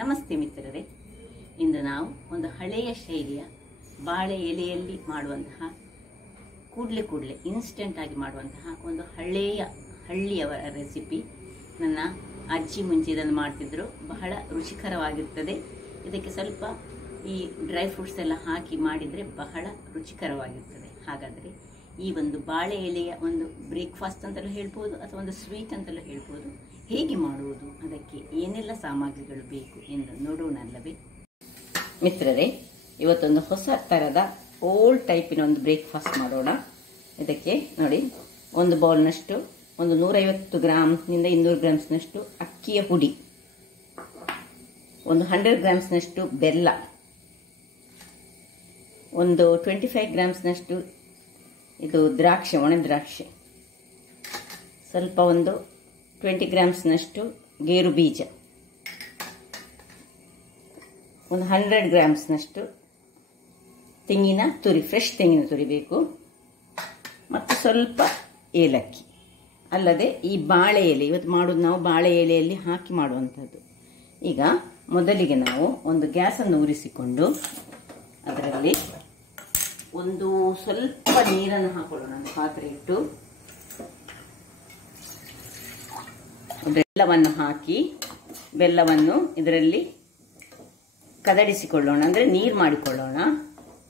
ನಮಸ್ತೆ ಮಿತ್ರರೇ, ಇಂದು ನಾವು ಒಂದು ಹಳೆಯ ಶೈಲಿಯ ಬಾಳೆ ಎಲೆಯಲ್ಲಿ ಮಾಡುವಂತಹ ಕೂಡಲೇ ಇನ್ಸ್ಟೆಂಟ್ ಆಗಿ ಮಾಡುವಂತಹ ಒಂದು ಹಳ್ಳಿಯವರ ರೆಸಿಪಿ. ನನ್ನ ಅಜ್ಜಿ ಮುಂಚೆ ಇದನ್ನು ಮಾಡ್ತಿದ್ರು. ಬಹಳ ರುಚಿಕರವಾಗಿರ್ತದೆ. ಇದಕ್ಕೆ ಸ್ವಲ್ಪ ಈ ಡ್ರೈ ಫ್ರೂಟ್ಸ್ ಎಲ್ಲ ಹಾಕಿ ಮಾಡಿದರೆ ಬಹಳ ರುಚಿಕರವಾಗಿರ್ತದೆ. ಹಾಗಾದರೆ ಈ ಒಂದು ಬಾಳೆ ಎಲೆಯ ಒಂದು ಬ್ರೇಕ್ಫಾಸ್ಟ್ ಅಂತಲೂ ಹೇಳ್ಬೋದು ಅಥವಾ ಒಂದು ಸ್ವೀಟ್ ಅಂತಲೂ ಹೇಳ್ಬೋದು. ಹೇಗೆ ಮಾಡುವುದು, ಅದಕ್ಕೆ ಏನೆಲ್ಲ ಸಾಮಗ್ರಿಗಳು ಬೇಕು ಎಂದು ನೋಡೋಣಲ್ಲವೇ ಮಿತ್ರರೇ? ಇವತ್ತೊಂದು ಹೊಸ ಥರದ ಓಲ್ಡ್ ಟೈಪಿನ ಒಂದು ಬ್ರೇಕ್ಫಾಸ್ಟ್ ಮಾಡೋಣ. ಇದಕ್ಕೆ ನೋಡಿ, ಒಂದು ಬೌಲ್ನಷ್ಟು, ಒಂದು 150 ಗ್ರಾಮ್ನಿಂದ 200 ಗ್ರಾಮ್ಸ್ನಷ್ಟು ಅಕ್ಕಿಯ ಹುಡಿ, ಒಂದು 100 ಗ್ರಾಮ್ಸ್ನಷ್ಟು ಬೆಲ್ಲ, ಒಂದು 25 ಗ್ರಾಮ್ಸ್ನಷ್ಟು ಇದು ದ್ರಾಕ್ಷಿ, ಒಣ ದ್ರಾಕ್ಷಿ, ಸ್ವಲ್ಪ ಒಂದು 20 ಗ್ರಾಮ್ಸ್ನಷ್ಟು ಗೇರು ಬೀಜ, ಒಂದು 100 ಗ್ರಾಮ್ಸ್ನಷ್ಟು ತೆಂಗಿನ ತುರಿ, ಫ್ರೆಶ್ ತೆಂಗಿನ ತುರಿ ಬೇಕು, ಮತ್ತು ಸ್ವಲ್ಪ ಏಲಕ್ಕಿ. ಅಲ್ಲದೆ ಈ ಬಾಳೆ ಎಲೆ, ಇವತ್ತು ಮಾಡೋದು ನಾವು ಬಾಳೆ ಎಲೆಯಲ್ಲಿ ಹಾಕಿ ಮಾಡುವಂಥದ್ದು. ಈಗ ಮೊದಲಿಗೆ ನಾವು ಒಂದು ಗ್ಯಾಸನ್ನು ಉರಿಸಿಕೊಂಡು ಅದರಲ್ಲಿ ಒಂದು ಸ್ವಲ್ಪ ನೀರನ್ನು ಹಾಕೊಳ್ಳೋಣ. ಪಾತ್ರೆ ಇಟ್ಟು ಬೆಲ್ಲವನ್ನು ಹಾಕಿ ಬೆಲ್ಲವನ್ನು ಇದರಲ್ಲಿ ಕದಡಿಸಿಕೊಳ್ಳೋಣ, ಅಂದರೆ ನೀರು ಮಾಡಿಕೊಳ್ಳೋಣ.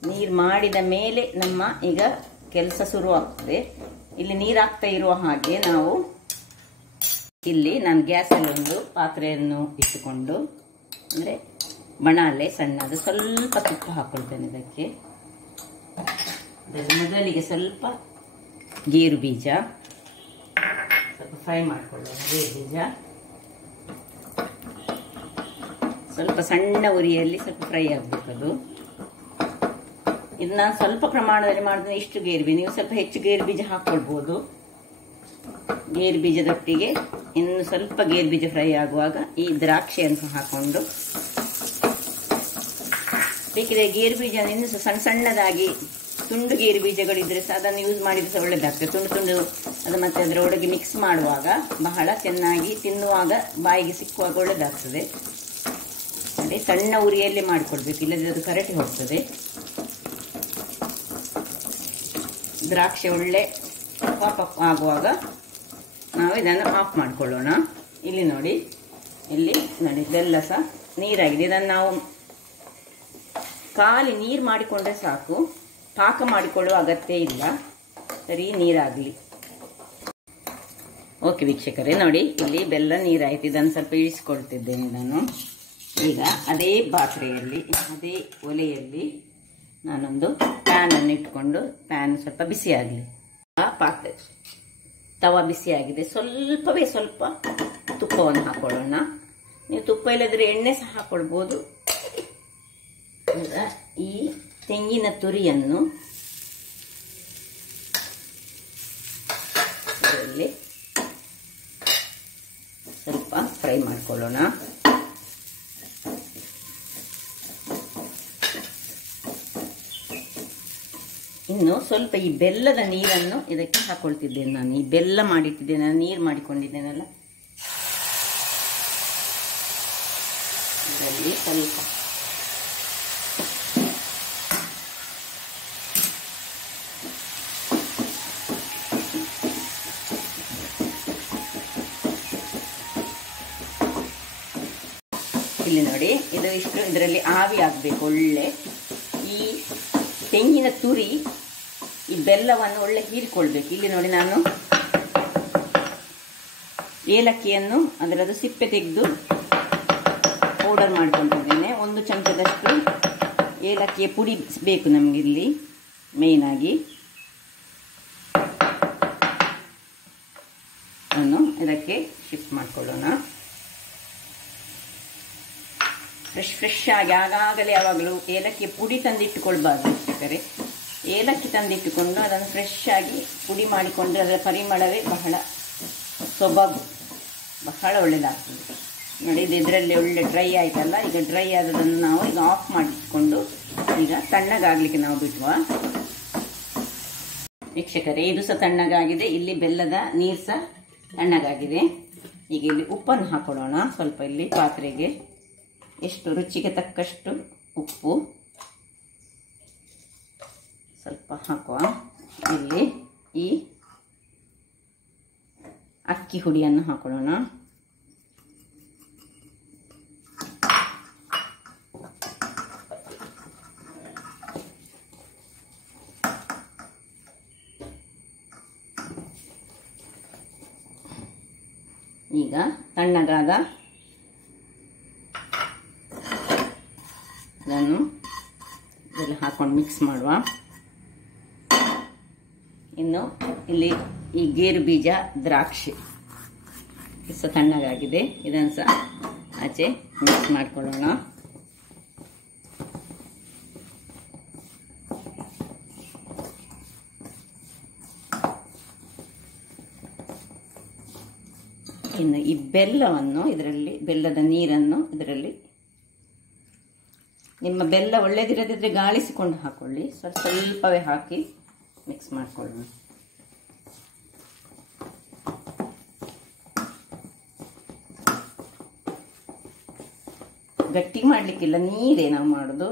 ನೀರು ಮಾಡಿದ ಮೇಲೆ ನಮ್ಮ ಈಗ ಕೆಲಸ ಶುರುವಾಗ್ತದೆ. ಇಲ್ಲಿ ನೀರಾಗ್ತಾ ಇರುವ ಹಾಗೆ ನಾವು ನಾನು ಗ್ಯಾಸಲ್ಲಿ ಒಂದು ಪಾತ್ರೆಯನ್ನು ಇಟ್ಟುಕೊಂಡು, ಅಂದರೆ ಬಣಾಲೆ ಸಣ್ಣದು, ಸ್ವಲ್ಪ ತುಪ್ಪ ಹಾಕೊಳ್ತೇನೆ. ಇದಕ್ಕೆ ಮೊದಲಿಗೆ ಸ್ವಲ್ಪ ಗೇರು ಬೀಜ ಸ್ವಲ್ಪ ಫ್ರೈ ಮಾಡಿಕೊಳ್ಳೋಣ. ಗೇರು ಬೀಜ ಸ್ವಲ್ಪ ಸಣ್ಣ ಉರಿಯಲ್ಲಿ ಸ್ವಲ್ಪ ಫ್ರೈ ಆಗಬೇಕದು. ಇದು ನಾನು ಸ್ವಲ್ಪ ಪ್ರಮಾಣದಲ್ಲಿ ಮಾಡಿದ್ರೆ ಇಷ್ಟು ಗೇರು ಬೀಜ, ನೀವು ಸ್ವಲ್ಪ ಹೆಚ್ಚು ಗೇರು ಬೀಜ ಹಾಕ್ಕೊಳ್ಬೋದು. ಗೇರು ಬೀಜದೊಟ್ಟಿಗೆ ಇನ್ನು ಸ್ವಲ್ಪ ಗೇರು ಬೀಜ ಫ್ರೈ ಆಗುವಾಗ ಈ ದ್ರಾಕ್ಷಿಯನ್ನು ಹಾಕೊಂಡು, ಬೇಕಿದ್ರೆ ಗೇರು ಬೀಜ ಇನ್ನು ಸಣ್ಣದಾಗಿ ತುಂಡು ಗೇರು ಬೀಜಗಳಿದ್ರೆ ಸಹ ಅದನ್ನು ಯೂಸ್ ಮಾಡಿದ್ರೆ ಸಹ ಒಳ್ಳೆದಾಗ್ತದೆ. ತುಂಡು ಅದು ಮತ್ತೆ ಅದರ ಒಳಗೆ ಮಿಕ್ಸ್ ಮಾಡುವಾಗ ಬಹಳ ಚೆನ್ನಾಗಿ, ತಿನ್ನುವಾಗ ಬಾಯಿಗೆ ಸಿಕ್ಕುವಾಗ ಒಳ್ಳೆದಾಗ್ತದೆ. ಅದೇ ಸಣ್ಣ ಉರಿಯಲ್ಲಿ ಮಾಡಿಕೊಡ್ಬೇಕು, ಇಲ್ಲದ್ರೆ ಅದು ಕರಟಿ ಹೋಗ್ತದೆ. ದ್ರಾಕ್ಷಿ ಒಳ್ಳೆ ಪಾಪ್ ಆಗುವಾಗ ನಾವು ಇದನ್ನು ಆಫ್ ಮಾಡಿಕೊಳ್ಳೋಣ. ಇಲ್ಲಿ ನೋಡಿ, ಇದೆಲ್ಲ ಸಹ ನೀರಾಗಿದೆ. ಇದನ್ನು ನಾವು ಖಾಲಿ ನೀರು ಮಾಡಿಕೊಂಡ್ರೆ ಸಾಕು, ಪಾಕ ಮಾಡಿಕೊಳ್ಳುವ ಅಗತ್ಯ ಇಲ್ಲ. ಸರಿ, ನೀರಾಗಲಿ. ಓಕೆ ವೀಕ್ಷಕರೇ, ನೋಡಿ ಇಲ್ಲಿ ಬೆಲ್ಲ ನೀರಾಯ್ತು. ಇದನ್ನು ಸ್ವಲ್ಪ ಇಳಿಸ್ಕೊಳ್ತಿದ್ದೇನೆ ನಾನು. ಈಗ ಅದೇ ಪಾತ್ರೆಯಲ್ಲಿ, ಅದೇ ಒಲೆಯಲ್ಲಿ ನಾನೊಂದು ಪ್ಯಾನ್ ಅನ್ನು ಇಟ್ಕೊಂಡು, ಪ್ಯಾನ್ ಸ್ವಲ್ಪ ಬಿಸಿಯಾಗಲಿ. ಆ ಪಾತ್ರೆ ತವ ಬಿಸಿಯಾಗಿದೆ. ಸ್ವಲ್ಪ ತುಪ್ಪವನ್ನು ಹಾಕೊಳ್ಳೋಣ. ನೀವು ತುಪ್ಪ ಇಲ್ಲದ್ರೆ ಎಣ್ಣೆ ಸಹ ಹಾಕೊಳ್ಬೋದು. ಈ ತೆಂಗಿನ ತುರಿಯನ್ನು ಇದರಲ್ಲಿ ಸ್ವಲ್ಪ ಫ್ರೈ ಮಾಡಿಕೊಳ್ಳೋಣ. ಇನ್ನು ಸ್ವಲ್ಪ ಈ ಬೆಲ್ಲದ ನೀರನ್ನು ಇದಕ್ಕೆ ಹಾಕೊಳ್ತಿದ್ದೇನೆ ನಾನು. ಈ ಬೆಲ್ಲ ಮಾಡಿಟ್ಟಿದ್ದೇನೆ, ನೀರು ಮಾಡಿಕೊಂಡಿದ್ದೇನಲ್ಲ, ಇದರಲ್ಲಿ ಸ್ವಲ್ಪ ಇಲ್ಲಿ ನೋಡಿ, ಇದು ಇಷ್ಟು ಇದರಲ್ಲಿ ಆವಿ ಆಗಬೇಕು ಒಳ್ಳೆ. ಈ ತೆಂಗಿನ ತುರಿ ಈ ಬೆಲ್ಲವನ್ನು ಒಳ್ಳೆ ಹೀರಿಕೊಳ್ಬೇಕು. ಇಲ್ಲಿ ನೋಡಿ, ನಾನು ಏಲಕ್ಕಿಯನ್ನು ಅದರದ್ದು ಸಿಪ್ಪೆ ತೆಗೆದು ಪೌಡರ್ ಮಾಡ್ಕೊಂಡಿದ್ದೇನೆ. 1 ಚಮಚದಷ್ಟು ಏಲಕ್ಕಿಯ ಪುಡಿ ಬೇಕು ನಮಗೆ ಇಲ್ಲಿ ಮೇಯ್ನ್ ಆಗಿ. ಇದಕ್ಕೆ ಶಿಫ್ಟ್ ಮಾಡಿಕೊಳ್ಳೋಣ. ಫ್ರೆಶ್ ಆಗಿ ಆಗಾಗಲೇ ಯಾವಾಗಲೂ ಏಲಕ್ಕಿ ಪುಡಿ ತಂದಿಟ್ಟುಕೊಳ್ಬಾರ್ದು ವೀಕ್ಷಕರೇ. ಏಲಕ್ಕಿ ತಂದಿಟ್ಟುಕೊಂಡು ಅದನ್ನು ಫ್ರೆಶ್ ಆಗಿ ಪುಡಿ ಮಾಡಿಕೊಂಡ್ರೆ ಅದರ ಪರಿಮಳವೇ ಬಹಳ ಸೊಬಗು, ಬಹಳ ಒಳ್ಳೆಯದಾಗ್ತದೆ. ನೋಡಿ, ಇದರಲ್ಲಿ ಒಳ್ಳೆ ಡ್ರೈ ಆಯ್ತಲ್ಲ. ಈಗ ಡ್ರೈ ಆದದನ್ನು ನಾವು ಈಗ ಆಫ್ ಮಾಡಿಟ್ಕೊಂಡು ಈಗ ತಣ್ಣಗಾಗಲಿಕ್ಕೆ ನಾವು ಬಿಡುವ ವೀಕ್ಷಕರೇ. ಇದು ಸಹ ತಣ್ಣಗಾಗಿದೆ. ಇಲ್ಲಿ ಬೆಲ್ಲದ ನೀರು ಸಹ ತಣ್ಣಗಾಗಿದೆ. ಈಗ ಇಲ್ಲಿ ಉಪ್ಪನ್ನು ಹಾಕೊಳ್ಳೋಣ ಸ್ವಲ್ಪ. ಇಲ್ಲಿ ಪಾತ್ರೆಗೆ ಎಷ್ಟು ರುಚಿಗೆ ತಕ್ಕಷ್ಟು ಉಪ್ಪು ಸ್ವಲ್ಪ ಹಾಕುವ. ಇಲ್ಲಿ ಈ ಅಕ್ಕಿ ಹುಡಿಯನ್ನು ಹಾಕೊಳ್ಳೋಣ. ಈಗ ತಣ್ಣಗಾದ ಇದನ್ನು ಇದೆಲ್ಲ ಹಾಕೊಂಡು ಮಿಕ್ಸ್ ಮಾಡುವ. ಇನ್ನು ಇಲ್ಲಿ ಈ ಗೇರು ಬೀಜ ದ್ರಾಕ್ಷಿ ಸಹ ತಣ್ಣಗಾಗಿದೆ, ಇದನ್ನು ಸಹ ಆಚೆ ಮಿಕ್ಸ್ ಮಾಡ್ಕೊಳ್ಳೋಣ. ಇನ್ನು ಈ ಬೆಲ್ಲವನ್ನು ಇದರಲ್ಲಿ, ಬೆಲ್ಲದ ನೀರನ್ನು ಇದರಲ್ಲಿ, ನಿಮ್ಮ ಬೆಲ್ಲ ಒಳ್ಳೆದಿರದಿದ್ರೆ ಗಾಳಿಸಿಕೊಂಡು ಹಾಕೊಳ್ಳಿ, ಸ್ವಲ್ಪವೇ ಹಾಕಿ ಮಿಕ್ಸ್ ಮಾಡ್ಕೊಳ್ಳೋಣ. ಗಟ್ಟಿ ಮಾಡಲಿಕ್ಕಿಲ್ಲ, ನೀರೇ ನಾವು ಮಾಡೋದು.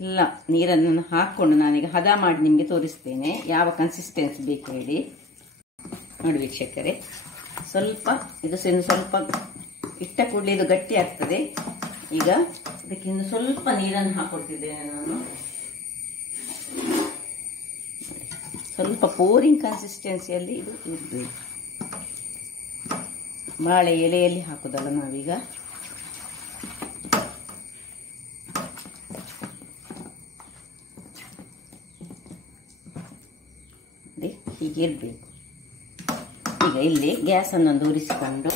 ಎಲ್ಲ ನೀರನ್ನು ಹಾಕ್ಕೊಂಡು ನಾನೀಗ ಹದ ಮಾಡಿ ನಿಮಗೆ ತೋರಿಸ್ತೇನೆ, ಯಾವ ಕನ್ಸಿಸ್ಟೆನ್ಸಿ ಬೇಕು ಹೇಳಿ. ನೋಡಿ ವೀಕ್ಷಕರೇ, ಸ್ವಲ್ಪ ಇದು ಸ್ವಲ್ಪ ಇಟ್ಟ ಕೂಡಲೇ ಇದು ಗಟ್ಟಿ ಆಗ್ತದೆ. ಈಗ ಇದಕ್ಕೆ ಇನ್ನು ಸ್ವಲ್ಪ ನೀರನ್ನು ಹಾಕೊಡ್ತಿದ್ದೇನೆ ನಾನು. ಸ್ವಲ್ಪ ಪೋರಿಂಗ್ ಕನ್ಸಿಸ್ಟೆನ್ಸಿಯಲ್ಲಿ ಇದು ಇರಬೇಕು. ಬಾಳೆ ಎಲೆಯಲ್ಲಿ ಹಾಕೋದಲ್ಲ ನಾವೀಗ. ಹೀಗೆ ಇರಬೇಕು. ಈಗ ಇಲ್ಲಿ ಗ್ಯಾಸನ್ನು ಉರಿಸಿಕೊಂಡು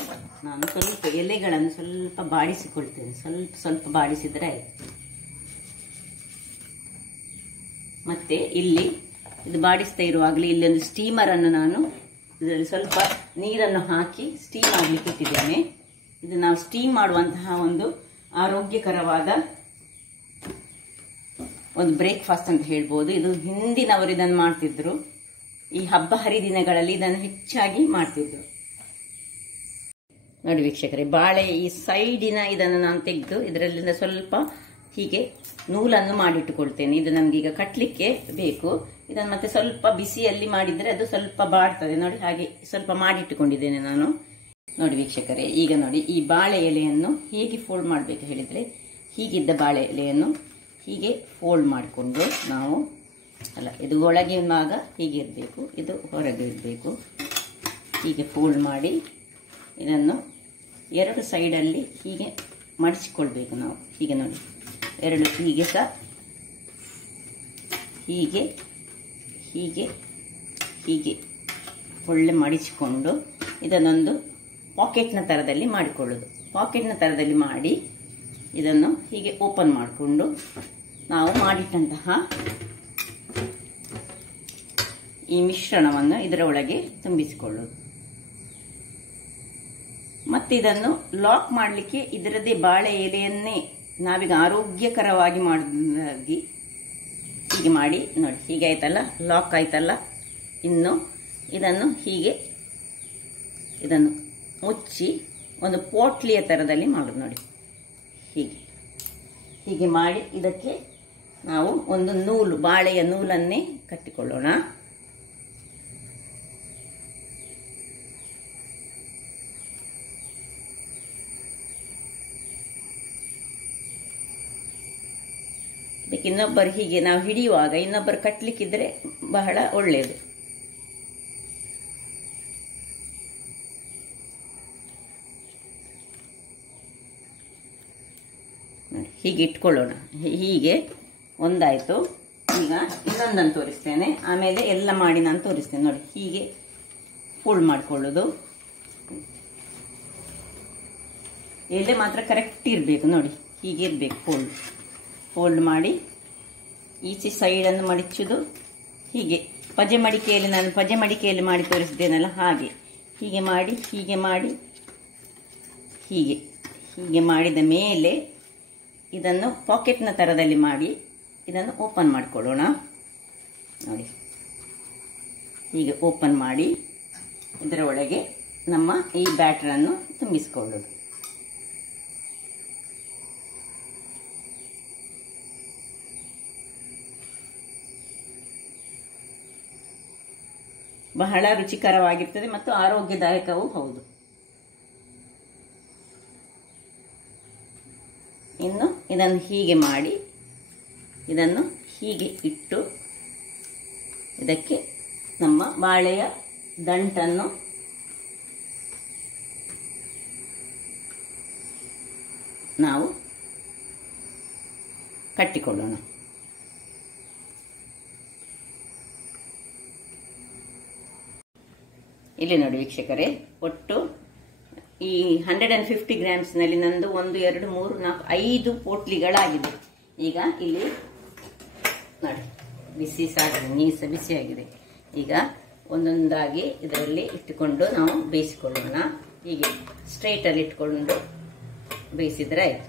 ನಾನು ಸ್ವಲ್ಪ ಎಲೆಗಳನ್ನು ಸ್ವಲ್ಪ ಬಾಡಿಸಿಕೊಳ್ತೇನೆ. ಸ್ವಲ್ಪ ಬಾಡಿಸಿದರೆ ಆಯ್ತು. ಮತ್ತೆ ಇಲ್ಲಿ ಇದು ಬಾಡಿಸ್ತಾ ಇರುವಾಗಲೇ ಇಲ್ಲಿ ಒಂದು ಸ್ಟೀಮರನ್ನು ನಾನು ಇದರಲ್ಲಿ ಸ್ವಲ್ಪ ನೀರನ್ನು ಹಾಕಿ ಸ್ಟೀಮ್ ಆಗಲಿಕ್ಕೆ ಇಟ್ಟಿದ್ದೇನೆ. ಇದು ನಾವು ಸ್ಟೀಮ್ ಮಾಡುವಂತಹ ಒಂದು ಆರೋಗ್ಯಕರವಾದ ಒಂದು ಬ್ರೇಕ್ಫಾಸ್ಟ್ ಅಂತ ಹೇಳ್ಬೋದು. ಇದು ಹಿಂದಿನವರು ಇದನ್ನು ಮಾಡ್ತಿದ್ರು. ಈ ಹಬ್ಬ ಹರಿದಿನಗಳಲ್ಲಿ ಇದನ್ನು ಹೆಚ್ಚಾಗಿ ಮಾಡ್ತಿದ್ರು. ನೋಡಿ ವೀಕ್ಷಕರೇ, ಬಾಳೆ ಈ ಸೈಡಿನ ಇದನ್ನು ನಾನು ತೆಗೆದು ಇದರಲ್ಲಿಂದ ಸ್ವಲ್ಪ ಹೀಗೆ ನೂಲನ್ನು ಮಾಡಿಟ್ಟುಕೊಳ್ತೇನೆ. ಇದು ನಮ್ಗೀಗ ಕಟ್ಟಲಿಕ್ಕೆ ಬೇಕು. ಇದನ್ನು ಮತ್ತೆ ಸ್ವಲ್ಪ ಬಿಸಿಯಲ್ಲಿ ಮಾಡಿದರೆ ಅದು ಸ್ವಲ್ಪ ಬಾಡ್ತದೆ. ನೋಡಿ, ಹಾಗೆ ಸ್ವಲ್ಪ ಮಾಡಿಟ್ಟುಕೊಂಡಿದ್ದೇನೆ ನಾನು. ನೋಡಿ ವೀಕ್ಷಕರೇ, ಈಗ ನೋಡಿ ಈ ಬಾಳೆ ಎಲೆಯನ್ನು ಹೇಗೆ ಫೋಲ್ಡ್ ಮಾಡಬೇಕು ಹೇಳಿದರೆ, ಹೀಗಿದ್ದ ಬಾಳೆ ಎಲೆಯನ್ನು ಹೀಗೆ ಫೋಲ್ಡ್ ಮಾಡಿಕೊಂಡು ನಾವು, ಅಲ್ಲ, ಇದು ಒಳಗೆ ಭಾಗ ಹೀಗೆ ಇರಬೇಕು, ಇದು ಹೊರಗೆ ಇರಬೇಕು. ಹೀಗೆ ಫೋಲ್ಡ್ ಮಾಡಿ ಇದನ್ನು ಎರಡು ಸೈಡಲ್ಲಿ ಹೀಗೆ ಮಡಿಸಿಕೊಳ್ಬೇಕು ನಾವು. ಹೀಗೆ ನೋಡಿ, ಎರಡು ಹೀಗೆ ಸಹ ಹೀಗೆ ಹೀಗೆ ಹೀಗೆ ಒಳ್ಳೆ ಮಡಿಸಿಕೊಂಡು ಇದನ್ನೊಂದು ಪಾಕೆಟ್ನ ಥರದಲ್ಲಿ ಮಾಡಿಕೊಳ್ಳೋದು. ಪಾಕೆಟ್ನ ಥರದಲ್ಲಿ ಮಾಡಿ ಇದನ್ನು ಹೀಗೆ ಓಪನ್ ಮಾಡಿಕೊಂಡು ನಾವು ಮಾಡಿಟ್ಟಂತಹ ಈ ಮಿಶ್ರಣವನ್ನು ಇದರ ಒಳಗೆ ತುಂಬಿಸಿಕೊಳ್ಳೋದು. ಮತ್ತೆ ಇದನ್ನು ಲಾಕ್ ಮಾಡಲಿಕ್ಕೆ ಇದರದೇ ಬಾಳೆ ಎಲೆಯನ್ನೇ ನಾವೀಗ ಆರೋಗ್ಯಕರವಾಗಿ ಮಾಡೋದಾಗಿ ಹೀಗೆ ಮಾಡಿ ನೋಡಿ, ಹೀಗೆ ಆಯ್ತಲ್ಲ, ಲಾಕ್ ಆಯ್ತಲ್ಲ. ಇನ್ನು ಇದನ್ನು ಹೀಗೆ ಇದನ್ನು ಮುಚ್ಚಿ ಒಂದು ಪೋಟ್ಲಿಯ ಥರದಲ್ಲಿ ಮಾಡೋದು. ನೋಡಿ, ಹೀಗೆ ಹೀಗೆ ಮಾಡಿ ಇದಕ್ಕೆ ನಾವು ಒಂದು ನೂಲು, ಬಾಳೆಯ ನೂಲನ್ನೇ ಕಟ್ಟಿಕೊಳ್ಳೋಣ. ಇದಕ್ಕೆ ಇನ್ನೊಬ್ಬರು ಹೀಗೆ ನಾವು ಹಿಡಿಯುವಾಗ ಇನ್ನೊಬ್ಬರು ಕಟ್ಟಲಿಕ್ಕಿದ್ರೆ ಬಹಳ ಒಳ್ಳೆಯದು. ಹೀಗೆ ಇಟ್ಕೊಳ್ಳೋಣ. ಹೀಗೆ ಒಂದಾಯಿತು. ಈಗ ಇನ್ನೊಂದನ್ನು ತೋರಿಸ್ತೇನೆ, ಆಮೇಲೆ ಎಲ್ಲ ಮಾಡಿ ನಾನು ತೋರಿಸ್ತೇನೆ. ನೋಡಿ, ಹೀಗೆ ಫೋಲ್ಡ್ ಮಾಡಿಕೊಳ್ಳೋದು. ಎಲೆ ಮಾತ್ರ ಕರೆಕ್ಟ್ ಇರಬೇಕು. ನೋಡಿ, ಹೀಗೆ ಇರಬೇಕು. ಫೋಲ್ಡ್ ಮಾಡಿ ಈಚೆ ಸೈಡನ್ನು ಮಡಿಚುದು. ಹೀಗೆ ಪಜೆ ಮಡಿಕೆಯಲ್ಲಿ, ನಾನು ಪಜೆ ಮಡಿಕೆಯಲ್ಲಿ ಮಾಡಿ ತೋರಿಸಿದ್ದೇನಲ್ಲ ಹಾಗೆ ಹೀಗೆ ಮಾಡಿ, ಹೀಗೆ ಮಾಡಿ, ಹೀಗೆ ಹೀಗೆ ಮಾಡಿದ ಮೇಲೆ ಇದನ್ನು ಪಾಕೆಟ್ನ ಥರದಲ್ಲಿ ಮಾಡಿ ಇದನ್ನು ಓಪನ್ ಮಾಡಿಕೊಳ್ಳೋಣ. ನೋಡಿ, ಹೀಗೆ ಓಪನ್ ಮಾಡಿ ಇದರ ಒಳಗೆ ನಮ್ಮ ಈ ಬ್ಯಾಟರನ್ನು ತುಂಬಿಸಿಕೊಳ್ಳೋದು. ಬಹಳ ರುಚಿಕರವಾಗಿರ್ತದೆ ಮತ್ತು ಆರೋಗ್ಯದಾಯಕವೂ ಹೌದು. ಇನ್ನು ಇದನ್ನು ಹೀಗೆ ಮಾಡಿ ಇದನ್ನು ಹೀಗೆ ಇಟ್ಟು ಇದಕ್ಕೆ ನಮ್ಮ ಬಾಳೆಯ ದಂಟನ್ನು ನಾವು ಕಟ್ಟಿಕೊಳ್ಳೋಣ. ಇಲ್ಲಿ ನೋಡಿ ವೀಕ್ಷಕರೇ, ಒಟ್ಟು ಈ 150 ಗ್ರಾಮ್ಸ್ನಲ್ಲಿ ನಂದು 1 2 3 4 5 ಪೋಟ್ಲಿಗಳಾಗಿದೆ. ಈಗ ಇಲ್ಲಿ ನೋಡಿ ಬಿಸಿ ಸಾಗಿದೆ, ನೀರು ಬಿಸಿಯಾಗಿದೆ. ಈಗ ಒಂದೊಂದಾಗಿ ಇದರಲ್ಲಿ ಇಟ್ಟುಕೊಂಡು ನಾವು ಬೇಯಿಸಿಕೊಳ್ಳೋಣ. ಹೀಗೆ ಸ್ಟ್ರೈಟಲ್ಲಿ ಇಟ್ಕೊಂಡು ಬೇಯಿಸಿದ್ರೆ ಆಯಿತು.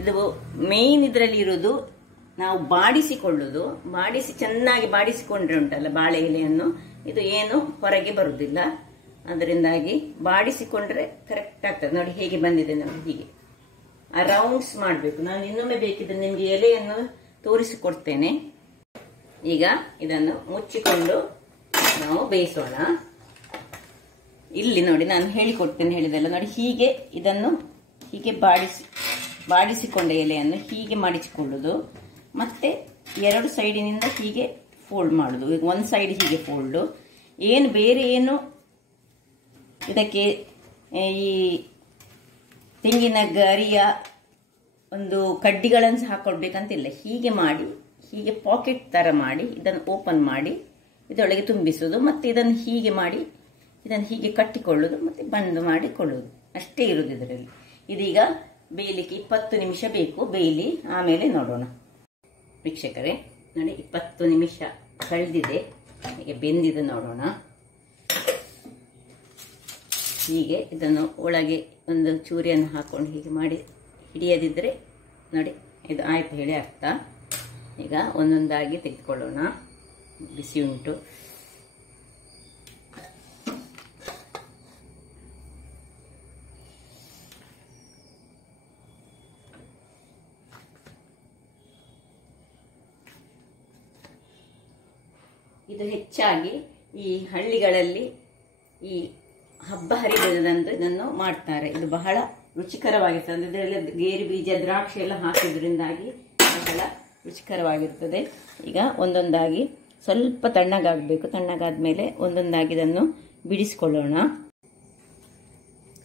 ಇದು ಮೇನ್ ಇದರಲ್ಲಿ ಇರೋದು ನಾವು ಬಾಡಿಸಿಕೊಳ್ಳುವುದು. ಚೆನ್ನಾಗಿ ಬಾಡಿಸಿಕೊಂಡ್ರೆ ಉಂಟಲ್ಲ ಬಾಳೆ ಎಲೆಯನ್ನು, ಇದು ಏನು ಹೊರಗೆ ಬರುವುದಿಲ್ಲ. ಅದರಿಂದಾಗಿ ಬಾಡಿಸಿಕೊಂಡ್ರೆ ಕರೆಕ್ಟ್ ಆಗ್ತದೆ. ನೋಡಿ ಹೇಗೆ ಬಂದಿದೆ ನಮಗೆ, ಹೀಗೆ ಆ ರೌಂಡ್ಸ್ ಮಾಡಬೇಕು. ನಾನು ಇನ್ನೊಮ್ಮೆ ಬೇಕಿದ್ರೆ ನಿಮಗೆ ಎಲೆಯನ್ನು ತೋರಿಸಿಕೊಡ್ತೇನೆ. ಈಗ ಇದನ್ನು ಮುಚ್ಚಿಕೊಂಡು ನಾವು ಬೇಯಿಸೋಣ. ಇಲ್ಲಿ ನೋಡಿ ನಾನು ಹೇಳಿಕೊಡ್ತೇನೆ ಹೇಳಿದೆಲ್ಲ ನೋಡಿ, ಹೀಗೆ ಇದನ್ನು ಹೀಗೆ ಬಾಡಿಸಿಕೊಂಡ ಎಲೆಯನ್ನು ಹೀಗೆ ಮಾಡಿಸಿಕೊಳ್ಳುವುದು. ಮತ್ತೆ 2 ಸೈಡಿನಿಂದ ಹೀಗೆ ಫೋಲ್ಡ್ ಮಾಡುದು. ಈಗ ಒಂದು ಸೈಡ್ ಹೀಗೆ ಫೋಲ್ಡು. ಬೇರೆ ಏನು ಇದಕ್ಕೆ ಈ ತೆಂಗಿನ ಗರಿಯ ಒಂದು ಕಡ್ಡಿಗಳನ್ನು ಸಹ ಹಾಕೊಳ್ಬೇಕಂತಿಲ್ಲ. ಹೀಗೆ ಮಾಡಿ ಹೀಗೆ ಪಾಕೆಟ್ ತರ ಮಾಡಿ ಇದನ್ನು ಓಪನ್ ಮಾಡಿ ಇದರೊಳಗೆ ತುಂಬಿಸುವುದು. ಮತ್ತೆ ಇದನ್ನು ಹೀಗೆ ಮಾಡಿ ಇದನ್ನು ಹೀಗೆ ಕಟ್ಟಿಕೊಳ್ಳುವುದು, ಮತ್ತೆ ಬಂದ್ ಮಾಡಿಕೊಳ್ಳುವುದು. ಅಷ್ಟೇ ಇರುವುದು ಇದರಲ್ಲಿ. ಇದೀಗ ಬೇಯಲಿಕ್ಕೆ 20 ನಿಮಿಷ ಬೇಕು. ಬೇಯಲಿ, ಆಮೇಲೆ ನೋಡೋಣ. ವೀಕ್ಷಕರೇ ನೋಡಿ, 20 ನಿಮಿಷ ಕಳೆದಿದೆ. ಹೀಗೆ ಬೆಂದಿದೆ ನೋಡೋಣ. ಹೀಗೆ ಇದನ್ನು ಒಳಗೆ ಒಂದು ಚೂರಿಯನ್ನು ಹಾಕೊಂಡು ಹೀಗೆ ಮಾಡಿ ಹಿಡಿಯದಿದ್ರೆ ನೋಡಿ ಇದು ಆಯ್ತು ಹೇಳಿ ಅರ್ಥ. ಈಗ ಒಂದೊಂದಾಗಿ ತೆಗೆದುಕೊಳ್ಳೋಣ. ಬಿಸಿ ಉಂಟು. ಇದು ಹೆಚ್ಚಾಗಿ ಈ ಹಳ್ಳಿಗಳಲ್ಲಿ ಈ ಹಬ್ಬ ಹರಿದಿನದಂದು ಇದನ್ನು ಮಾಡ್ತಾರೆ. ಇದು ಬಹಳ ರುಚಿಕರವಾಗಿರ್ತದೆ. ಇದರಲ್ಲಿ ಗೇರು ಬೀಜ, ದ್ರಾಕ್ಷಿ ಎಲ್ಲ ಹಾಕಿದ್ರಿಂದಾಗಿ ಬಹಳ ರುಚಿಕರವಾಗಿರ್ತದೆ. ಈಗ ಒಂದೊಂದಾಗಿ ಸ್ವಲ್ಪ ತಣ್ಣಗಾಗಬೇಕು. ತಣ್ಣಗಾದ್ಮೇಲೆ ಒಂದೊಂದಾಗಿ ಇದನ್ನು ಬಿಡಿಸಿಕೊಳ್ಳೋಣ.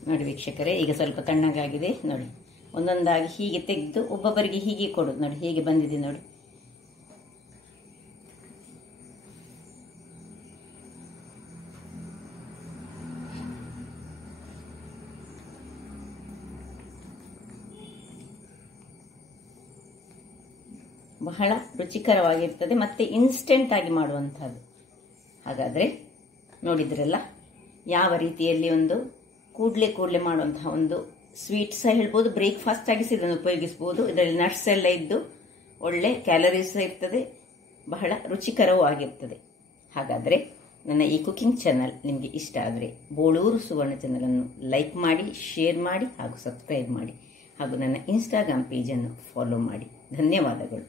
ನೋಡಿ ವೀಕ್ಷಕರೇ, ಈಗ ಸ್ವಲ್ಪ ತಣ್ಣಗಾಗಿದೆ. ನೋಡಿ ಒಂದೊಂದಾಗಿ ಹೀಗೆ ತೆಗೆದು ಒಬ್ಬೊಬ್ಬರಿಗೆ ಹೀಗೆ ಕೊಡೋದು. ನೋಡಿ ಹೇಗೆ ಬಂದಿದೆ ನೋಡಿ. ಬಹಳ ರುಚಿಕರವಾಗಿರ್ತದೆ ಮತ್ತೆ ಇನ್ಸ್ಟೆಂಟ್ ಆಗಿ ಮಾಡುವಂಥದ್ದು. ಹಾಗಾದರೆ ನೋಡಿದ್ರಲ್ಲ ಯಾವ ರೀತಿಯಲ್ಲಿ ಒಂದು ಕೂಡಲೇ ಮಾಡುವಂತಹ ಒಂದು ಸ್ವೀಟ್ ಸಹ ಹೇಳ್ಬೋದು, ಬ್ರೇಕ್ಫಾಸ್ಟ್ ಆಗಿ ಸಹ ಇದನ್ನು ಉಪಯೋಗಿಸ್ಬೋದು. ಇದರಲ್ಲಿ ನಟ್ಸ್ ಎಲ್ಲ ಇದ್ದು ಒಳ್ಳೆ ಕ್ಯಾಲರೀಸ್ ಇರ್ತದೆ, ಬಹಳ ರುಚಿಕರವೂ ಆಗಿರ್ತದೆ. ಹಾಗಾದರೆ ನನ್ನ ಈ ಕುಕಿಂಗ್ ಚಾನಲ್ ನಿಮಗೆ ಇಷ್ಟ ಆದರೆ ಬೋಳೂರು ಸುವರ್ಣ ಚಾನಲನ್ನು ಲೈಕ್ ಮಾಡಿ, ಶೇರ್ ಮಾಡಿ ಹಾಗೂ ಸಬ್ಸ್ಕ್ರೈಬ್ ಮಾಡಿ ಹಾಗೂ ನನ್ನ ಇನ್ಸ್ಟಾಗ್ರಾಮ್ ಪೇಜನ್ನು ಫಾಲೋ ಮಾಡಿ. ಧನ್ಯವಾದಗಳು.